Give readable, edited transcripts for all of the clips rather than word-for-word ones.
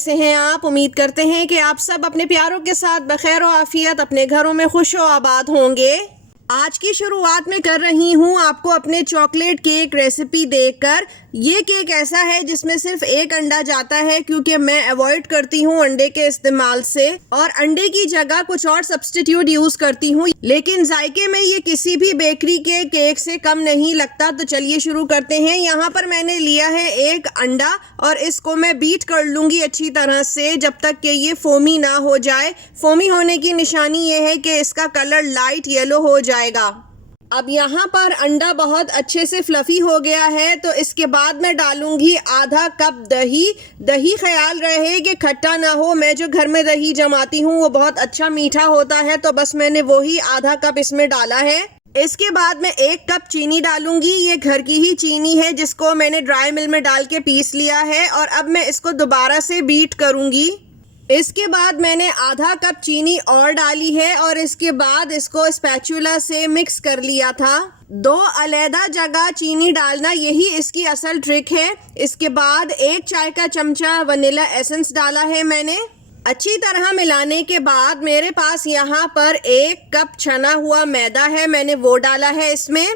कैसे हैं आप? उम्मीद करते हैं कि आप सब अपने प्यारों के साथ बखैर और आफियत अपने घरों में खुश और आबाद होंगे। आज की शुरुआत में कर रही हूँ आपको अपने चॉकलेट केक रेसिपी देकर। ये केक ऐसा है जिसमें सिर्फ एक अंडा जाता है, क्योंकि मैं अवॉइड करती हूँ अंडे के इस्तेमाल से और अंडे की जगह कुछ और सब्स्टिट्यूट यूज करती हूँ, लेकिन जायके में ये किसी भी बेकरी के केक से कम नहीं लगता। तो चलिए शुरू करते हैं। यहाँ पर मैंने लिया है एक अंडा और इसको मैं बीट कर लूँगी अच्छी तरह से जब तक कि ये फोमी ना हो जाए। फोमी होने की निशानी ये है कि इसका कलर लाइट येलो हो जाएगा। अब यहाँ पर अंडा बहुत अच्छे से फ्लफी हो गया है, तो इसके बाद मैं डालूंगी आधा कप दही। दही ख्याल रहे कि खट्टा ना हो, मैं जो घर में दही जमाती हूँ वो बहुत अच्छा मीठा होता है, तो बस मैंने वही आधा कप इसमें डाला है। इसके बाद मैं 1 कप चीनी डालूंगी। ये घर की ही चीनी है जिसको मैंने ड्राई मिल में डाल के पीस लिया है और अब मैं इसको दोबारा से बीट करूंगी। इसके बाद मैंने आधा कप चीनी और डाली है और इसके बाद इसको स्पैचुला से मिक्स कर लिया था। 2 अलग जगह चीनी डालना, यही इसकी असल ट्रिक है। इसके बाद 1 चाय का चमचा वनीला एसेंस डाला है मैंने। अच्छी तरह मिलाने के बाद मेरे पास यहाँ पर 1 कप छना हुआ मैदा है, मैंने वो डाला है इसमें।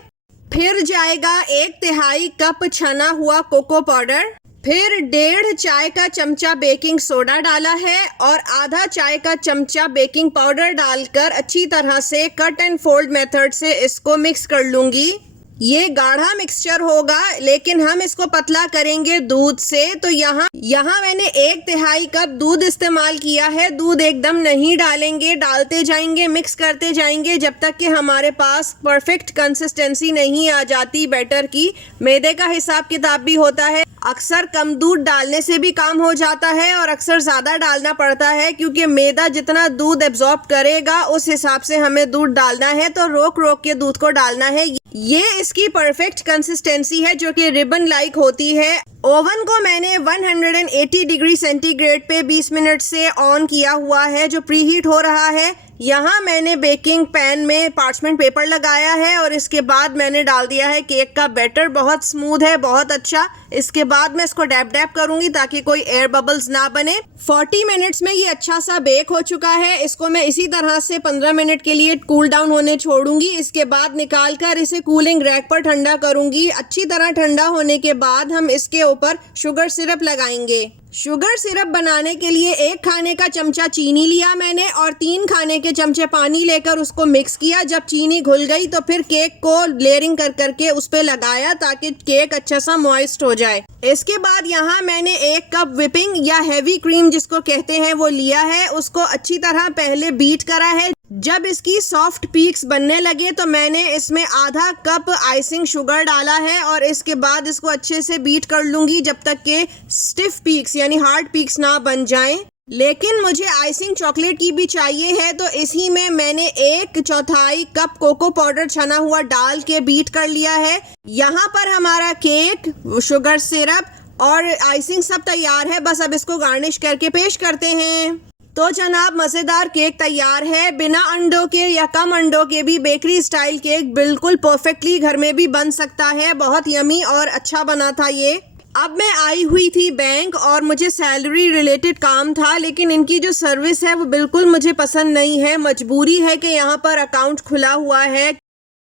फिर जाएगा 1/3 कप छना हुआ कोको पाउडर। फिर 1.5 चाय का चमचा बेकिंग सोडा डाला है और आधा चाय का चमचा बेकिंग पाउडर डालकर अच्छी तरह से कट एंड फोल्ड मेथड से इसको मिक्स कर लूँगी। ये गाढ़ा मिक्सचर होगा, लेकिन हम इसको पतला करेंगे दूध से। तो यहाँ मैंने 1/3 कप दूध इस्तेमाल किया है। दूध एकदम नहीं डालेंगे, डालते जाएंगे, मिक्स करते जाएंगे जब तक कि हमारे पास परफेक्ट कंसिस्टेंसी नहीं आ जाती बैटर की। मैदे का हिसाब किताब भी होता है, अक्सर कम दूध डालने से भी काम हो जाता है और अक्सर ज़्यादा डालना पड़ता है, क्योंकि मैदा जितना दूध एब्जॉर्ब करेगा उस हिसाब से हमें दूध डालना है, तो रोक रोक के दूध को डालना है। ये इसकी परफेक्ट कंसिस्टेंसी है जो कि रिबन लाइक होती है। ओवन को मैंने 180 डिग्री सेंटीग्रेड पे 20 मिनट से ऑन किया हुआ है, जो प्रीहीट हो रहा है। यहाँ मैंने बेकिंग पैन में पार्चमेंट पेपर लगाया है और इसके बाद मैंने डाल दिया है केक का बैटर। बहुत स्मूथ है, बहुत अच्छा। इसके बाद मैं इसको डैप डैप करूंगी ताकि कोई एयर बबल्स ना बने। 40 मिनट्स में ये अच्छा सा बेक हो चुका है। इसको मैं इसी तरह से 15 मिनट के लिए कूल डाउन होने छोड़ूंगी। इसके बाद निकाल कर इसे कूलिंग रैक पर ठंडा करूंगी। अच्छी तरह ठंडा होने के बाद हम इसके ऊपर शुगर सिरप लगाएंगे। शुगर सिरप बनाने के लिए 1 खाने का चमचा चीनी लिया मैंने और 3 खाने के चमचे पानी लेकर उसको मिक्स किया। जब चीनी घुल गई तो फिर केक को लेयरिंग कर करके उस पे लगाया ताकि केक अच्छा सा मॉइस्ट हो जाए। इसके बाद यहाँ मैंने 1 कप विपिंग या हैवी क्रीम जिसको कहते हैं वो लिया है। उसको अच्छी तरह पहले बीट करा है। जब इसकी सॉफ्ट पीक्स बनने लगे तो मैंने इसमें आधा कप आइसिंग शुगर डाला है और इसके बाद इसको अच्छे से बीट कर लूँगी जब तक के स्टिफ पीक्स यानी हार्ड पीक्स ना बन जाएं। लेकिन मुझे आइसिंग चॉकलेट की भी चाहिए है, तो इसी में मैंने 1/4 कप कोको पाउडर छना हुआ डाल के बीट कर लिया है। यहाँ पर हमारा केक, शुगर सिरप और आइसिंग सब तैयार है। बस अब इसको गार्निश करके पेश करते हैं। तो जनाब, मज़ेदार केक तैयार है। बिना अंडों के या कम अंडों के भी बेकरी स्टाइल केक बिल्कुल परफेक्टली घर में भी बन सकता है। बहुत यमी और अच्छा बना था ये। अब मैं आई हुई थी बैंक और मुझे सैलरी रिलेटेड काम था, लेकिन इनकी जो सर्विस है वो बिल्कुल मुझे पसंद नहीं है। मजबूरी है कि यहाँ पर अकाउंट खुला हुआ है।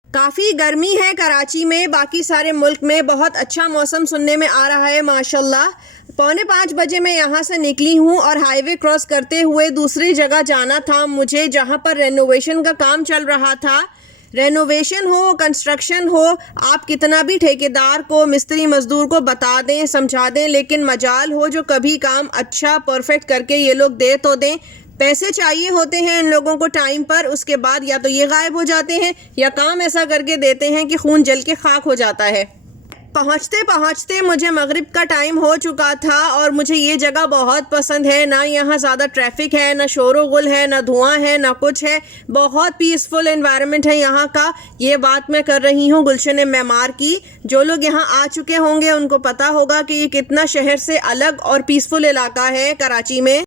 काफ़ी गर्मी है कराची में, बाकी सारे मुल्क में बहुत अच्छा मौसम सुनने में आ रहा है माशाल्लाह। 4:45 बजे मैं यहाँ से निकली हूँ और हाईवे क्रॉस करते हुए दूसरी जगह जाना था मुझे, जहाँ पर रेनोवेशन का काम चल रहा था। रेनोवेशन हो, कंस्ट्रक्शन हो, आप कितना भी ठेकेदार को, मिस्त्री मजदूर को बता दें, समझा दें, लेकिन मजाल हो जो कभी काम अच्छा परफेक्ट करके ये लोग दे तो दें। पैसे चाहिए होते हैं इन लोगों को टाइम पर, उसके बाद या तो ये गायब हो जाते हैं या काम ऐसा करके देते हैं कि खून जल के खाक हो जाता है। पहुँचते पहुँचते मुझे मगरिब का टाइम हो चुका था और मुझे ये जगह बहुत पसंद है। ना यहाँ ज़्यादा ट्रैफिक है, ना शोर गुल है, ना धुआं है, ना कुछ है। बहुत पीसफुल एनवायरनमेंट है यहाँ का। ये बात मैं कर रही हूँ गुलशन मेमार की। जो लोग यहाँ आ चुके होंगे उनको पता होगा कि ये कितना शहर से अलग और पीसफुल इलाका है कराची में।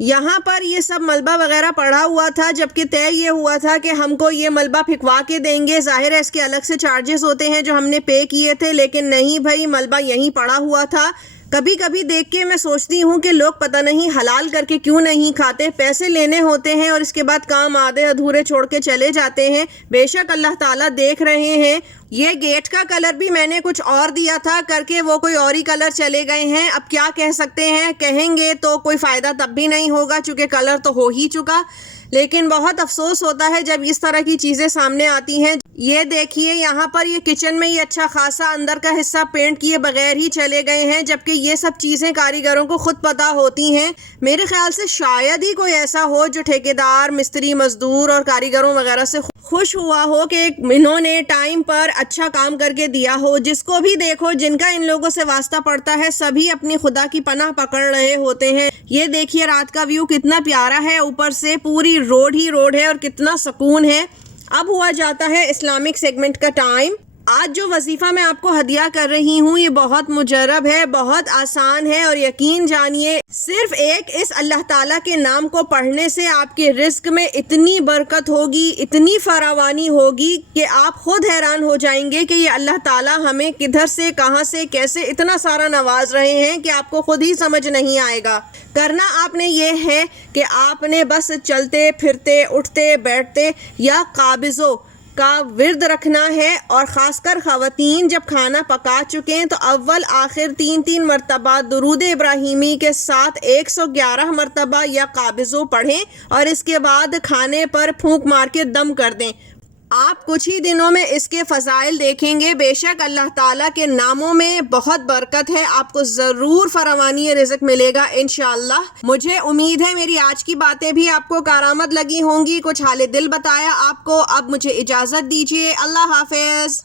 यहाँ पर ये सब मलबा वगैरह पड़ा हुआ था, जबकि तय ये हुआ था कि हमको ये मलबा फिकवा के देंगे। जाहिर है इसके अलग से चार्जेस होते हैं जो हमने पे किए थे, लेकिन नहीं भाई, मलबा यहीं पड़ा हुआ था। कभी कभी देख के मैं सोचती हूँ कि लोग पता नहीं हलाल करके क्यों नहीं खाते। पैसे लेने होते हैं और इसके बाद काम आधे अधूरे छोड़ के चले जाते हैं। बेशक अल्लाह ताला देख रहे हैं। ये गेट का कलर भी मैंने कुछ और दिया था करके वो कोई और ही कलर चले गए हैं। अब क्या कह सकते हैं, कहेंगे तो कोई फ़ायदा तब भी नहीं होगा चूँकि कलर तो हो ही चुका। लेकिन बहुत अफसोस होता है जब इस तरह की चीज़ें सामने आती हैं। ये देखिए यहाँ पर ये किचन में ये अच्छा खासा अंदर का हिस्सा पेंट किए बगैर ही चले गए हैं, जबकि ये सब चीज़ें कारीगरों को खुद पता होती हैं। मेरे ख्याल से शायद ही कोई ऐसा हो जो ठेकेदार, मिस्त्री, मजदूर और कारीगरों वगैरह से खुश हुआ हो कि इन्होंने टाइम पर अच्छा काम करके दिया हो। जिसको भी देखो, जिनका इन लोगों से वास्ता पड़ता है, सभी अपनी खुदा की पनाह पकड़ रहे होते हैं। ये देखिए रात का व्यू कितना प्यारा है, ऊपर से पूरी रोड ही रोड है और कितना सुकून है। अब हुआ जाता है इस्लामिक सेगमेंट का टाइम। आज जो वजीफ़ा मैं आपको हदिया कर रही हूँ ये बहुत मुजरब है, बहुत आसान है और यकीन जानिए सिर्फ एक इस अल्लाह ताला के नाम को पढ़ने से आपके रिस्क में इतनी बरकत होगी, इतनी फरावानी होगी कि आप खुद हैरान हो जाएंगे कि ये अल्लाह ताला हमें किधर से, कहाँ से, कैसे इतना सारा नवाज रहे हैं कि आपको खुद ही समझ नहीं आएगा। करना आपने ये है कि आपने बस चलते फिरते, उठते बैठते या काबिज़ों का विर्द रखना है। और ख़ासकर ख़वातीन जब खाना पका चुके हैं तो अव्वल आखिर 3-3 मरतबा दुरूद इब्राहिमी के साथ 111 मरतबा या काबिज़ों पढ़ें और इसके बाद खाने पर फूंक मार के दम कर दें। आप कुछ ही दिनों में इसके फ़ज़ाइल देखेंगे। बेशक अल्लाह ताला के नामों में बहुत बरकत है, आपको ज़रूर फरावानी रिज़्क़ मिलेगा इंशाअल्लाह। मुझे उम्मीद है मेरी आज की बातें भी आपको कारआमद लगी होंगी, कुछ हाल दिल बताया आपको। अब मुझे इजाज़त दीजिए, अल्लाह हाफ़िज़।